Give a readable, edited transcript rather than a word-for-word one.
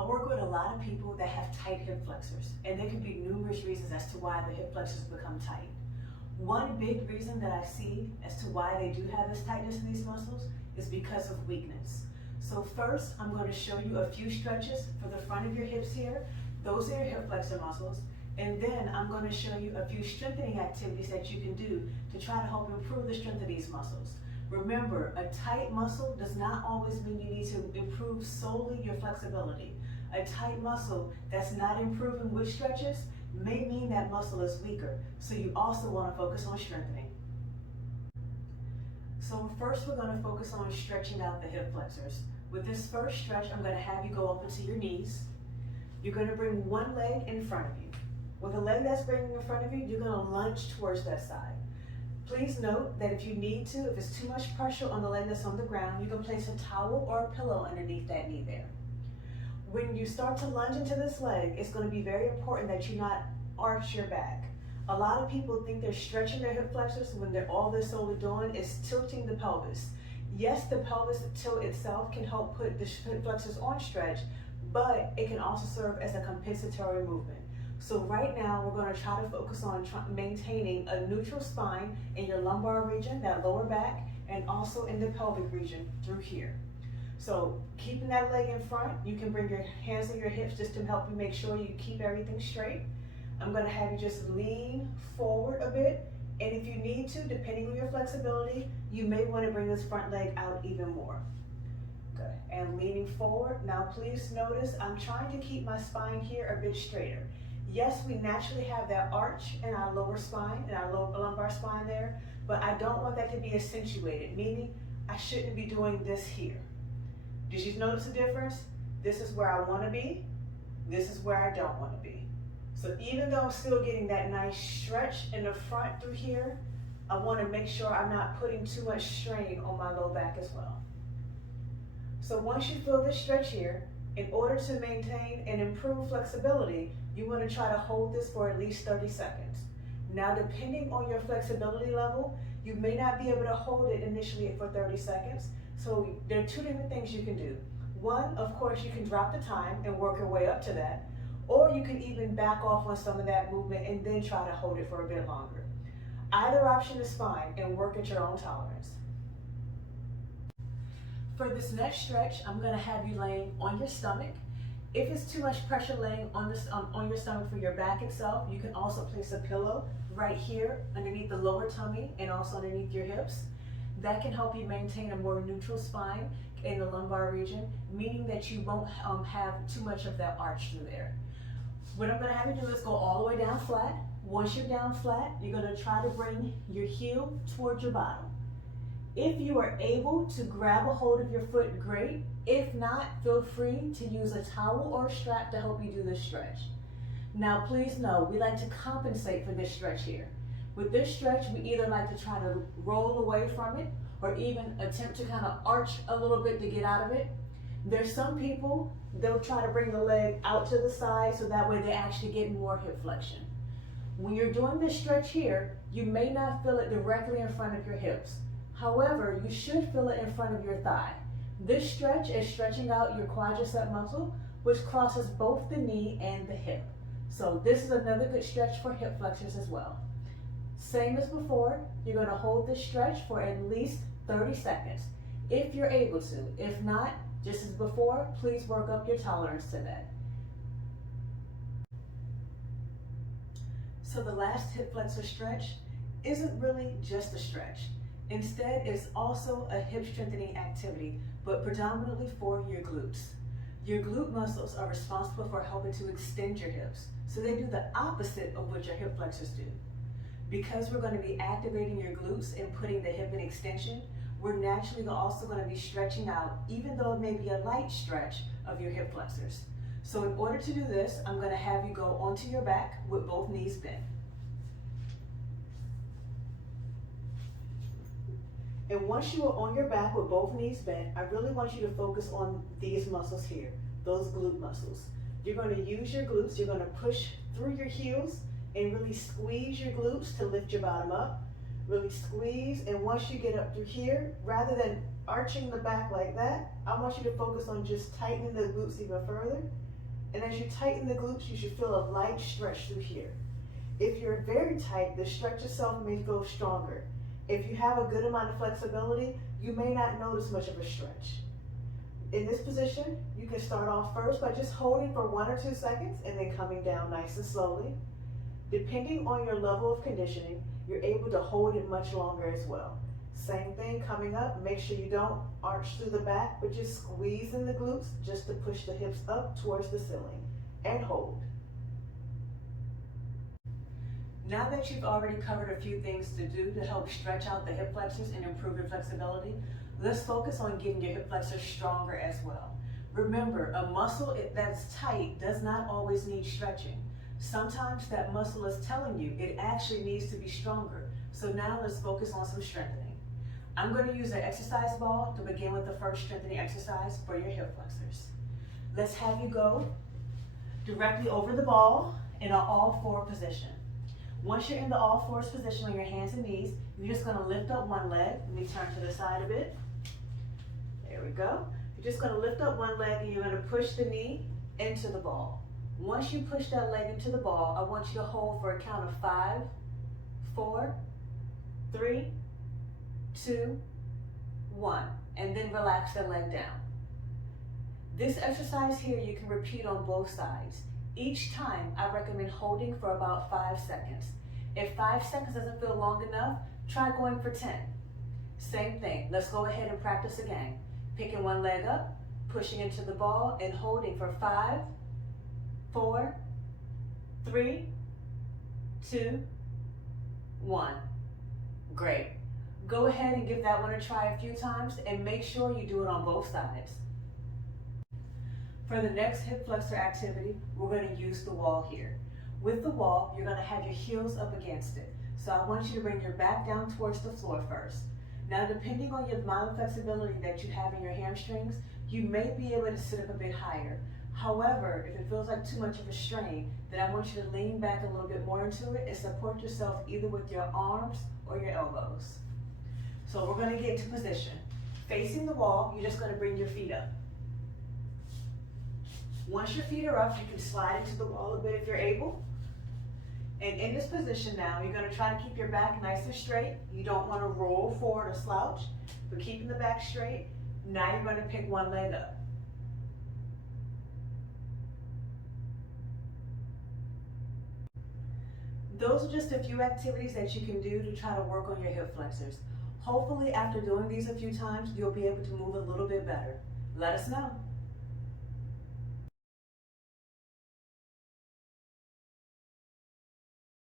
I work with a lot of people that have tight hip flexors, and there can be numerous reasons as to why the hip flexors become tight. One big reason that I see as to why they do have this tightness in these muscles is because of weakness. So first, I'm going to show you a few stretches for the front of your hips here. Those are your hip flexor muscles. And then I'm going to show you a few strengthening activities that you can do to try to help improve the strength of these muscles. Remember, a tight muscle does not always mean you need to improve solely your flexibility. A tight muscle that's not improving with stretches may mean that muscle is weaker, so you also want to focus on strengthening. So first we're going to focus on stretching out the hip flexors. With this first stretch, I'm going to have you go up into your knees. You're going to bring one leg in front of you. With the leg that's bringing in front of you, you're going to lunge towards that side. Please note that if you need to, if it's too much pressure on the leg that's on the ground, you can place a towel or a pillow underneath that knee there. When you start to lunge into this leg, it's going to be very important that you not arch your back. A lot of people think they're stretching their hip flexors when all they're solely doing is tilting the pelvis. Yes, the pelvis tilt itself can help put the hip flexors on stretch, but it can also serve as a compensatory movement. So right now, we're going to try to focus on maintaining a neutral spine in your lumbar region, that lower back, and also in the pelvic region through here. So keeping that leg in front, you can bring your hands on your hips just to help you make sure you keep everything straight. I'm going to have you just lean forward a bit, and if you need to, depending on your flexibility, you may want to bring this front leg out even more. Good. And leaning forward. Now please notice I'm trying to keep my spine here a bit straighter. Yes, we naturally have that arch in our lower spine, in our lower lumbar spine there, but I don't want that to be accentuated, meaning I shouldn't be doing this here. Did you notice the difference? This is where I want to be. This is where I don't want to be. So even though I'm still getting that nice stretch in the front through here, I want to make sure I'm not putting too much strain on my low back as well. So once you feel this stretch here, in order to maintain and improve flexibility, you want to try to hold this for at least 30 seconds. Now, depending on your flexibility level, you may not be able to hold it initially for 30 seconds. So there are two different things you can do. One, of course, you can drop the time and work your way up to that, or you can even back off on some of that movement and then try to hold it for a bit longer. Either option is fine and work at your own tolerance. For this next stretch, I'm going to have you laying on your stomach. If it's too much pressure laying on your stomach for your back itself, you can also place a pillow right here underneath the lower tummy and also underneath your hips. That can help you maintain a more neutral spine in the lumbar region, meaning that you won't have too much of that arch through there. What I'm going to have you do is go all the way down flat. Once you're down flat, you're going to try to bring your heel towards your bottom. If you are able to grab a hold of your foot, great. If not, feel free to use a towel or a strap to help you do this stretch. Now, please know, we like to compensate for this stretch here. With this stretch, we either like to try to roll away from it or even attempt to kind of arch a little bit to get out of it. There's some people, they'll try to bring the leg out to the side so that way they actually get more hip flexion. When you're doing this stretch here, you may not feel it directly in front of your hips. However, you should feel it in front of your thigh. This stretch is stretching out your quadricep muscle, which crosses both the knee and the hip. So this is another good stretch for hip flexors as well. Same as before, you're going to hold this stretch for at least 30 seconds, if you're able to. If not, just as before, please work up your tolerance to that. So the last hip flexor stretch isn't really just a stretch. Instead, it's also a hip strengthening activity, but predominantly for your glutes. Your glute muscles are responsible for helping to extend your hips, so they do the opposite of what your hip flexors do. Because we're going to be activating your glutes and putting the hip in extension, we're naturally also going to be stretching out, even though it may be a light stretch, of your hip flexors. So in order to do this, I'm going to have you go onto your back with both knees bent. And once you are on your back with both knees bent, I really want you to focus on these muscles here, those glute muscles. You're going to use your glutes, you're going to push through your heels and really squeeze your glutes to lift your bottom up. Really squeeze, and once you get up through here, rather than arching the back like that, I want you to focus on just tightening the glutes even further And as you tighten the glutes, you should feel a light stretch through here. If you're very tight, the stretch itself may feel stronger. If you have a good amount of flexibility, you may not notice much of a stretch. In this position, you can start off first by just holding for 1 or 2 seconds and then coming down nice and slowly. Depending on your level of conditioning, you're able to hold it much longer as well. Same thing coming up, make sure you don't arch through the back, but just squeeze in the glutes just to push the hips up towards the ceiling and hold. Now that you've already covered a few things to do to help stretch out the hip flexors and improve your flexibility, let's focus on getting your hip flexors stronger as well. Remember, a muscle that's tight does not always need stretching. Sometimes that muscle is telling you it actually needs to be stronger. So now let's focus on some strengthening. I'm going to use an exercise ball to begin with the first strengthening exercise for your hip flexors. Let's have you go directly over the ball in an all-four position. Once you're in the all-fours position on your hands and knees, you're just going to lift up one leg. Let me turn to the side a bit. There we go. You're just going to lift up one leg and you're going to push the knee into the ball. Once you push that leg into the ball, I want you to hold for a count of 5, 4, 3, 2, 1, and then relax the leg down. This exercise here you can repeat on both sides. Each time I recommend holding for about 5 seconds. If 5 seconds doesn't feel long enough, try going for 10. Same thing, let's go ahead and practice again. Picking one leg up, pushing into the ball, and holding for 5, 4, 3, 2, 1. Great. Go ahead and give that one a try a few times and make sure you do it on both sides. For the next hip flexor activity, we're going to use the wall here. With the wall, you're going to have your heels up against it. So I want you to bring your back down towards the floor first. Now, depending on your amount of flexibility that you have in your hamstrings, you may be able to sit up a bit higher. However, if it feels like too much of a strain, then I want you to lean back a little bit more into it and support yourself either with your arms or your elbows. So we're going to get into position. Facing the wall, you're just going to bring your feet up. Once your feet are up, you can slide into the wall a bit if you're able. And in this position now, you're going to try to keep your back nice and straight. You don't want to roll forward or slouch, but keeping the back straight. Now you're going to pick one leg up. Those are just a few activities that you can do to try to work on your hip flexors. Hopefully after doing these a few times, you'll be able to move a little bit better. Let us know.